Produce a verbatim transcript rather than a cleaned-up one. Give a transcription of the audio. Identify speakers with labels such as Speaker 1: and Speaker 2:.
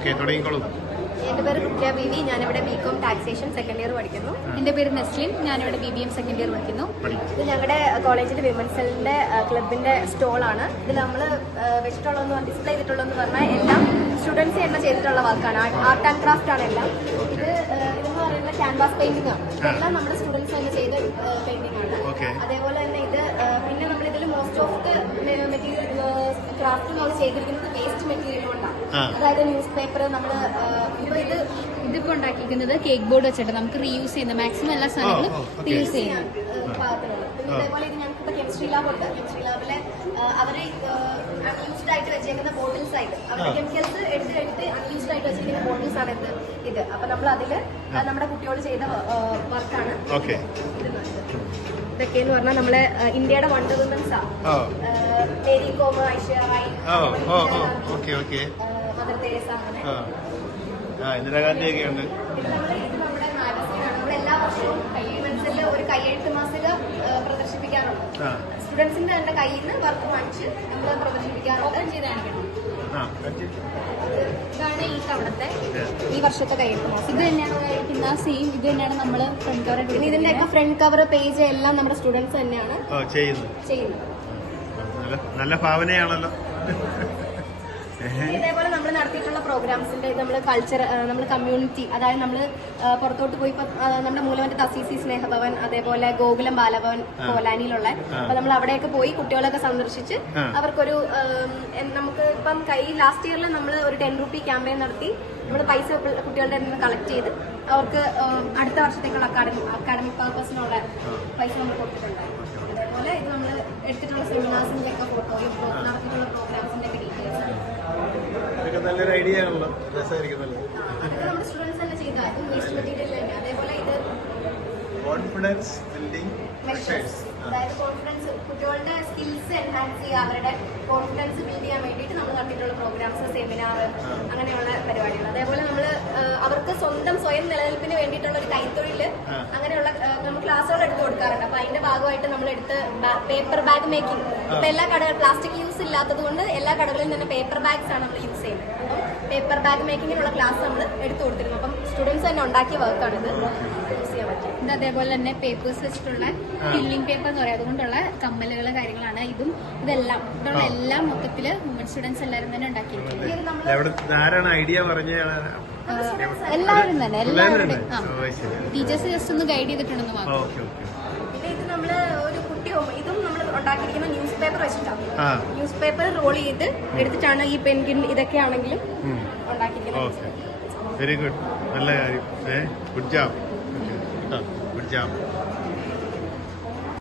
Speaker 1: Okay, തുടങ്ങിക്കോളൂ.
Speaker 2: എൻ്റെ പേര് റുക്യ ബീവി, ഞാനിവിടെ B com taxation second year പഠിക്കുന്നു.
Speaker 3: എൻ്റെ പേര് നെസ്ലിൻ, ഞാനിവിടെ B B M second year പഠിക്കുന്നു.
Speaker 2: ഇത് ഞങ്ങളുടെ കോളേജിലെ വിമൻസ് സെല്ലിൻ്റെ ക്ലബിൻ്റെ സ്റ്റോളാണ്. ഇതിൽ നമ്മൾ വെച്ചിട്ടുള്ളതെന്ന് ഡിസ്പ്ലേ ചെയ്തിട്ടുള്ളതെന്ന് പറഞ്ഞാൽ എല്ലാം സ്റ്റുഡൻസ് തന്നെ ചെയ്തിട്ടുള്ള വർക്കാണ്. ആർട്ട് ആൻഡ് ക്രാഫ്റ്റ് ആണ് എല്ലാം. ഇത് ഇതെന്ന് പറയുന്നത് ക്യാൻവാസ് പെയിന്റിംഗ് ആണ്. ഇതെല്ലാം നമ്മുടെ സ്റ്റുഡൻസ് തന്നെ ചെയ്ത പെയിന്റിംഗ് ആണ്. അതേപോലെ തന്നെ ഇത് പിന്നെ നമ്മൾ ഇതിൽ most of the material crafting ഒക്കെ ചെയ്തിരിക്കുന്നത് വേസ്റ്റ് മെറ്റീരിയൽ കൊണ്ടാണ്. അതായത് ന്യൂസ് പേപ്പർ നമ്മൾ ഇത്
Speaker 3: ഇതിപ്പോ ഉണ്ടാക്കിയിരിക്കുന്നത് കേക്ക് ബോർഡ് വെച്ചിട്ട് നമുക്ക് റീയൂസ് ചെയ്യുന്ന മാക്സിമം എല്ലാ സാധനങ്ങളും റീയൂസ് ചെയ്യാം.
Speaker 2: അതേപോലെ ഇത് ഞങ്ങൾക്ക് കെമിസ്ട്രി ലാബ് ഉണ്ട്. കെമിസ്ട്രി ലാബിലെ അവര് അൺയൂസ്ഡ് ആയിട്ട് വെച്ചേക്കുന്ന ബോട്ടിൽസ് ആയിട്ട് അവരുടെ കെമിക്കൽസ് എടുത്ത് എടുത്ത് അൺയൂസ്ഡ് ആയിട്ട് വെച്ചിരിക്കുന്ന ബോട്ടിൽസ് ആണ് ഇത് ഇത് അപ്പൊ നമ്മൾ അതില് നമ്മുടെ കുട്ടിയോട് ചെയ്ത വർക്കാണ്. ഇതൊക്കെ എന്ന് പറഞ്ഞാൽ നമ്മളെ ഇന്ത്യയുടെ വണ്ടർ വുമൻസ് ആണ്. മേരി കോം, ഐശ്വര്യ റായ്, മദർ തെരേസ, അങ്ങനെ
Speaker 1: ഇന്ദിരാഗാന്ധിയൊക്കെ ഉണ്ട്.
Speaker 2: ഇത് നമ്മുടെ മാഗസീനാണ്. നമ്മൾ എല്ലാ വർഷവും വിമൻസിൽ ഒരു കയ്യെഴുത്ത് മാസിക പ്രദർശിപ്പിക്കാറുണ്ട്. സ്റ്റുഡൻസിന്റെ തന്നെ കയ്യിൽ നിന്ന് വർക്ക് വാങ്ങിച്ച് നമ്മൾ പ്രദർശിപ്പിക്കാറുണ്ട്. ചെയ്ത് കാണിക്കണം.
Speaker 3: ഇതാണ് ഈ തവണത്തെ
Speaker 2: ഈ വർഷത്തെ കയ്യെഴുത്ത് മാസിക.
Speaker 3: ഇത് തന്നെയാണ് കഴിക്കുന്ന സെയിം. ഇത് തന്നെയാണ് നമ്മൾ ഫ്രണ്ട് കവർ.
Speaker 2: ഇതിന്റെയൊക്കെ ഫ്രണ്ട് കവർ പേജ് എല്ലാം നമ്മുടെ സ്റ്റുഡൻസ് തന്നെയാണ് ചെയ്യുന്നത്.
Speaker 1: നല്ല ഭാവനയാണല്ലോ.
Speaker 2: ഇതേപോലെ നമ്മൾ നടത്തിയിട്ടുള്ള പ്രോഗ്രാംസിന്റെ നമ്മൾ കൾച്ചർ, നമ്മൾ കമ്മ്യൂണിറ്റി, അതായത് നമ്മൾ പുറത്തോട്ട് പോയി ഇപ്പൊ നമ്മുടെ മൂലമറ്റ തസീസി സ്നേഹഭവൻ, അതേപോലെ ഗോകുലം ബാലഭവൻ കോലാനിയിലുള്ള, അപ്പൊ നമ്മൾ അവിടെയൊക്കെ പോയി കുട്ടികളൊക്കെ സന്ദർശിച്ച് അവർക്കൊരു നമുക്ക് ഇപ്പം കൈ ലാസ്റ്റ് ഇയറിൽ നമ്മൾ ഒരു ടെൻ റുപ്പി ക്യാമ്പയിൻ നടത്തി നമ്മൾ പൈസ കുട്ടികളുടെ നിന്ന് കളക്ട് ചെയ്ത് അവർക്ക് അടുത്ത വർഷത്തേക്കുള്ള അക്കാഡമിക് അക്കാഡമിക് പർപ്പസിനുള്ള പൈസ നമ്മൾ കൊടുത്തിട്ടുണ്ടായിരുന്നു. അതേപോലെ ഇത് നമ്മൾ എടുത്തിട്ടുള്ള സെമിനാർസിന്റെ ഒക്കെ ഫോട്ടോയും നടത്തിയിട്ടുള്ള പ്രോഗ്രാംസിന്റെ ഒക്കെ ഡീറ്റെയിൽസ്
Speaker 1: നല്ലൊരു ഐഡിയ ആണല്ലോ. രസമായിരിക്കുന്നല്ലോ.
Speaker 2: അതൊക്കെ നമ്മുടെ സ്റ്റുഡൻസ് തന്നെ ചെയ്തായിരുന്നു. വേസ്റ്റ് മെറ്റീരിയൽ തന്നെ. അതേപോലെ ഇത്
Speaker 1: കോൺഫിഡൻസ് ബിൽഡിംഗ് മെഷേഴ്സ്,
Speaker 2: അതായത് കോൺഫിഡൻസ് കുട്ടികളുടെ സ്കിൽസ് എൻഹാൻസ് ചെയ്യുക, അവരുടെ കോൺഫിഡൻസ് ബിൽഡ് ചെയ്യാൻ വേണ്ടിയിട്ട് നമ്മൾ നടത്തിയിട്ടുള്ള പ്രോഗ്രാംസ്, സെമിനാർ, അങ്ങനെയുള്ള പരിപാടികൾ. അതേപോലെ നമ്മൾ അവർക്ക് സ്വന്തം സ്വയം നിലനിൽപ്പിന് വേണ്ടിയിട്ടുള്ള ഒരു കൈത്തൊഴിൽ, അങ്ങനെയുള്ള നമ്മൾ ക്ലാസ്സുകൾ എടുത്ത് കൊടുക്കാറുണ്ട്. അപ്പൊ അതിന്റെ ഭാഗമായിട്ട് നമ്മൾ എടുത്ത് പേപ്പർ ബാഗ് മേക്കിംഗ്. ഇപ്പൊ എല്ലാ കടകൾ പ്ലാസ്റ്റിക് യൂസ് ഇല്ലാത്തത് കൊണ്ട് എല്ലാ കടകളിലും തന്നെ പേപ്പർ ബാഗ്സ് ആണ് നമ്മൾ യൂസ് ചെയ്യുന്നത്. അപ്പം പേപ്പർ ബാഗ് മേക്കിങ്ങിനുള്ള ക്ലാസ് നമ്മൾ എടുത്തു കൊടുത്തിരുന്നു. അപ്പം സ്റ്റുഡൻസ് തന്നെ ഉണ്ടാക്കിയ വർക്കാണിത്. യൂസ് ചെയ്യാൻ പറ്റും.
Speaker 3: ഇത് അതേപോലെ തന്നെ പേപ്പേഴ്സ് വെച്ചിട്ടുള്ള ഫില്ലിംഗ് പേപ്പർ എന്ന് പറയും, അതുകൊണ്ടുള്ള കമ്മലുകൾ കാര്യങ്ങളാണ് ഇതും. ഇതെല്ലാം ഇതുള്ള എല്ലാം മൊത്തത്തില് വുമൻ സ്റ്റുഡൻസ് എല്ലാവരും തന്നെ ഉണ്ടാക്കിയിരിക്കുന്നത്.
Speaker 1: ഐഡിയ പറഞ്ഞ
Speaker 3: എല്ലാവരും തന്നെ എല്ലാവരുടെ ടീച്ചേഴ്സ് ജസ്റ്റ് ഒന്ന് ഗൈഡ് ചെയ്തിട്ടുണ്ടെന്ന് മാത്രം.
Speaker 2: പിന്നെ ഇത് നമ്മള് ഒരു കുട്ടി ഇതും നമ്മൾ ഉണ്ടാക്കിയിരിക്കുന്ന ന്യൂസ് പേപ്പർ വെച്ചിട്ടാണ്. ന്യൂസ് പേപ്പർ റോൾ ചെയ്ത് എടുത്തിട്ടാണ് ഈ പെൻകിൻ ഇതൊക്കെ ആണെങ്കിലും ഉണ്ടാക്കിയിരിക്കുന്നത്.
Speaker 1: വെരി ഗുഡ്, നല്ല കാര്യം. Good job, good job.